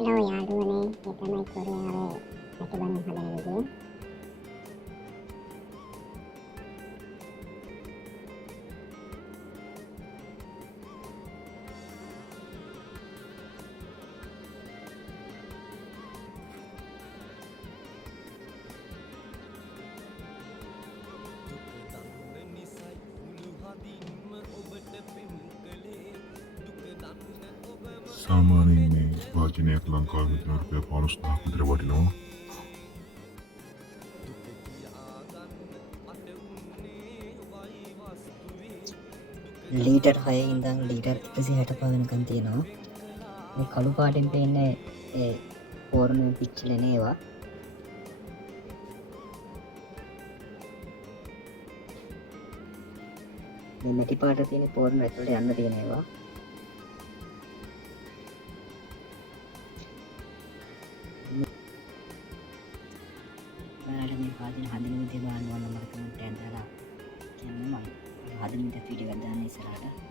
Hello යාළුවනේ මේ තමයි කොරියාවේ පැටිබන් හදන විදිය. සාමාන්‍යයෙන් මේ වාචනයක් ලංකාවේ විතර රුපියල් 5,000ක් විතර වටිනවා. ලීටර් 6 ඉඳන් ලීටර් 165 වෙනකන් තියෙනවා. මේ කළු පාටින් පේන්නේ ඒ පෝරණය පිච්චිලන ඒවා. මේ මැටි පාට තියෙන පෝරණ ඇතුළට යන්න තියෙන ඒවා. ඔයාලට මේ පාදින හදන විදිය බලන්න ඕන මට කමෙන්ට් එකෙන් දාලා කියන්න මම හදන විදිය වීඩියෝ එකක් දාන්න ඉස්සරහට.